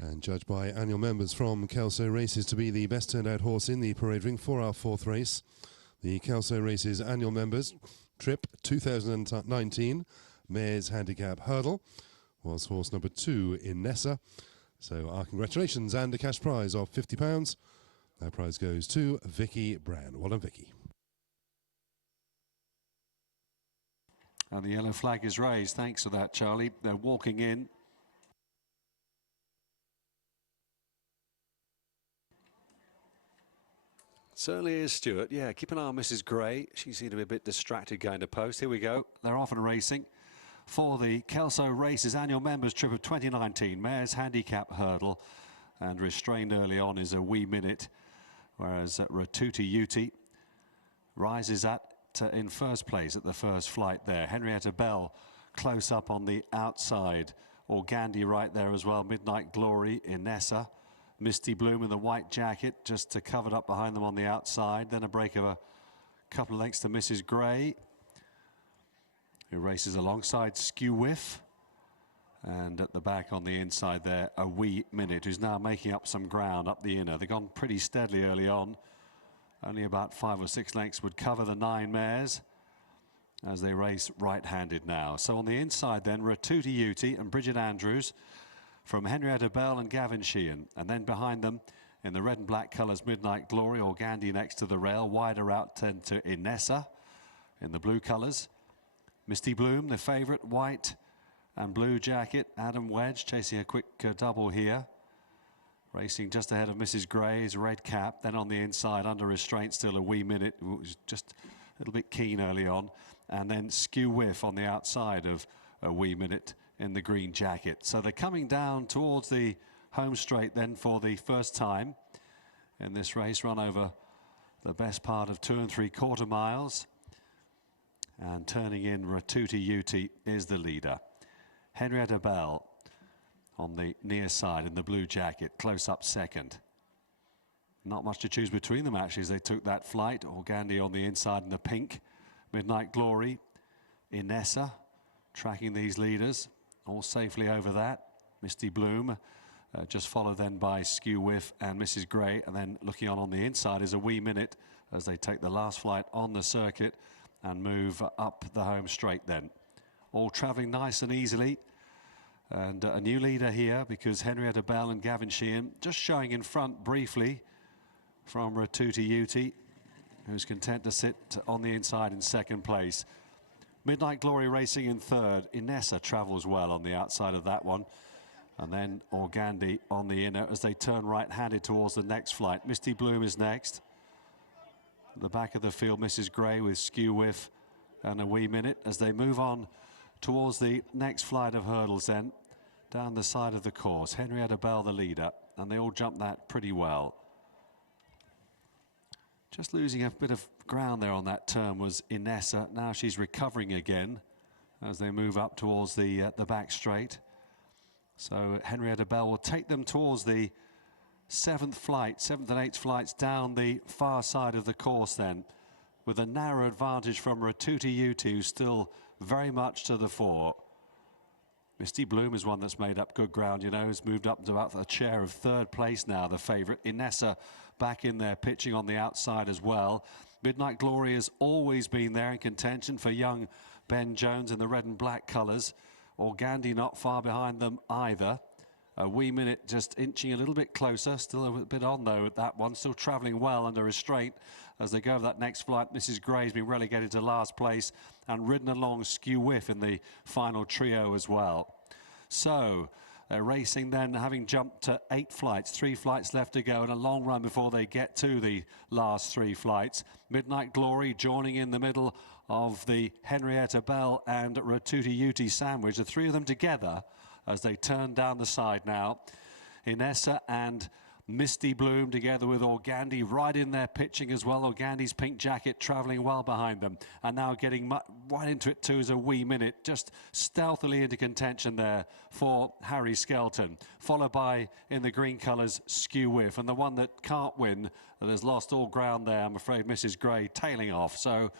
And judged by annual members from Kelso Races to be the best turned out horse in the parade ring for our fourth race. The Kelso Races annual members trip 2019 Mares Handicap Hurdle was horse number 2 in Nessa. So our congratulations and a cash prize of £50. That prize goes to Vicky Brand. Well done, Vicky. And the yellow flag is raised. Thanks for that, Charlie. They're walking in. Certainly is, Stuart. Yeah, keep an eye on Mrs. Gray. She seemed to be a bit distracted going to post. Here we go. They're off and racing for the Kelso Races annual members trip of 2019 Mares Handicap Hurdle, and restrained early on is a wee minute, whereas Ratuti Uti rises in first place at the first flight there. Henrietta Bell close up on the outside. Organdi right there as well. Midnight Glory, Inessa. Misty Bloom in the white jacket just to cover it up behind them on the outside. Then a break of a couple of lengths to Mrs. Gray, who races alongside Skew Whiff. And at the back on the inside there, a wee minute, who's now making up some ground up the inner. They've gone pretty steadily early on. Only about 5 or 6 lengths would cover the 9 mares as they race right-handed now. So on the inside then, Ratuti Uti and Bridget Andrews from Henrietta Bell and Gavin Sheehan. And then behind them, in the red and black colours, Midnight Glory, Organdi next to the rail. Wider out to Inessa in the blue colours. Misty Bloom, the favourite, white and blue jacket. Adam Wedge chasing a quick double here. Racing just ahead of Mrs. Gray's red cap. Then on the inside, under restraint, still a wee minute. It was just a little bit keen early on. And then Skew Whiff on the outside of a wee minute in the green jacket. So they're coming down towards the home straight then for the first time in this race, run over the best part of 2 3/4 miles. And turning in, Ratuti Uti is the leader. Henrietta Bell on the near side in the blue jacket, close up second. Not much to choose between them actually as they took that flight. Organdi on the inside in the pink. Midnight Glory, Inessa tracking these leaders, all safely over that. Misty Bloom just followed then by Skew Whiff and Mrs. Gray, and then looking on the inside is a wee minute as they take the last flight on the circuit and move up the home straight then. All travelling nice and easily. And a new leader here because Henrietta Bell and Gavin Sheehan just showing in front briefly from Ratuti Uti, who's content to sit on the inside in second place. Midnight Glory racing in third. Inessa travels well on the outside of that one. And then Organdi on the inner as they turn right-handed towards the next flight. Misty Bloom is next. At the back of the field, Mrs. Gray with Skew Whiff and a wee minute as they move on towards the next flight of hurdles then, down the side of the course. Henrietta Bell the leader, and they all jump that pretty well. Just losing a bit of ground there on that turn was Inessa. Now she's recovering again as they move up towards the back straight. So Henrietta Bell will take them towards the 7th and 8th flights down the far side of the course then, with a narrow advantage from Ratuti Uti, who's still very much to the fore. Misty Bloom is one that's made up good ground, you know, has moved up to about a chair of 3rd place now, the favourite. Inessa back in there, pitching on the outside as well. Midnight Glory has always been there in contention for young Ben Jones in the red and black colours. Organdi not far behind them either. A wee minute just inching a little bit closer, still a bit on though at that one, still travelling well under restraint as they go over that next flight. Mrs. Gray's been relegated to last place and ridden along Skew Whiff in the final trio as well. So they're racing then, having jumped to 8 flights, 3 flights left to go and a long run before they get to the last 3 flights. Midnight Glory joining in the middle of the Henrietta Bell and Ratuti Uti sandwich, the 3 of them together as they turn down the side now. Inessa and Misty Bloom together with Organdi right in there pitching as well. Organdi's pink jacket travelling well behind them. And now getting right into it too is a wee minute. Just stealthily into contention there for Harry Skelton. Followed by, in the green colours, Skew Whiff. And the one that can't win, that has lost all ground there, I'm afraid, Mrs. Gray, tailing off. So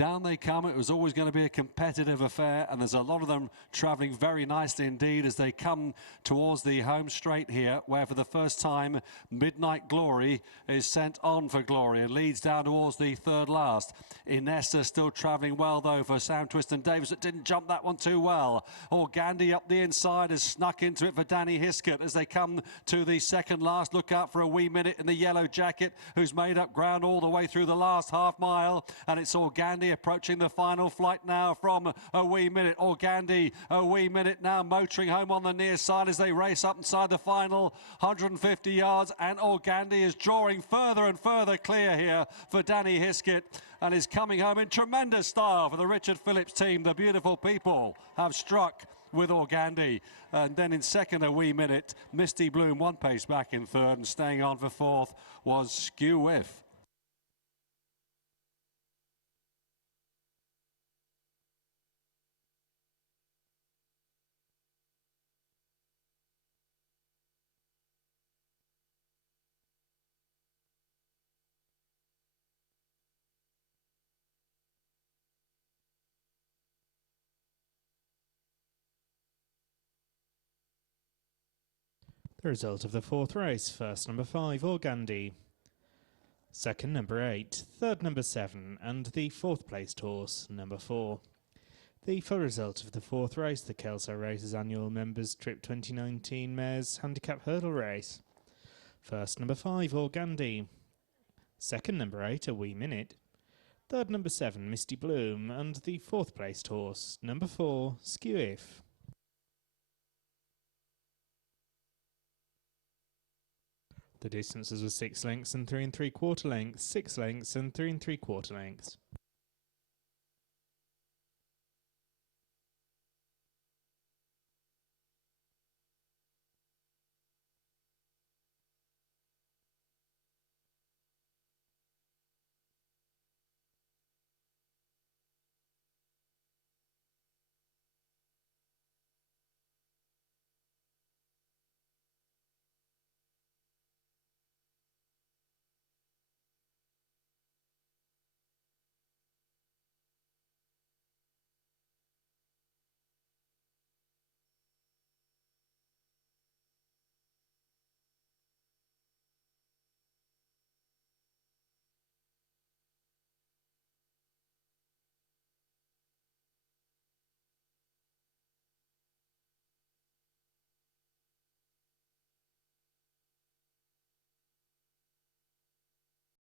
Down they come. It was always going to be a competitive affair, and there's a lot of them travelling very nicely indeed as they come towards the home straight here, where for the first time Midnight Glory is sent on for glory and leads down towards the third last. Inessa still travelling well though for Sam Twiston Davis, that didn't jump that one too well. Organdi up the inside has snuck into it for Danny Hiskett as they come to the second last. Look out for a wee minute in the yellow jacket, who's made up ground all the way through the last half mile, and it's Organdi approaching the final flight now from a wee minute. Organdi a wee minute now, motoring home on the near side as they race up inside the final 150 yards, and Organdi is drawing further and further clear here for Danny Hiskett, and is coming home in tremendous style for the Richard Phillips team. The beautiful people have struck with Organdi, and then in second a wee minute Misty Bloom, one pace back in third, and staying on for fourth was Skew Whiff. The result of the fourth race: first number 5, Organdi, second number 8, third number 7, and the fourth placed horse, number 4. The full result of the fourth race, the Kelso Races Annual Members Trip 2019 Mares Handicap Hurdle Race. First number 5, Organdi, second number 8, A Wee Minute, third number 7, Misty Bloom, and the fourth placed horse, number 4, Skew Whiff. The distances were 6 lengths and 3 3/4 lengths, 6 lengths and 3 3/4 lengths.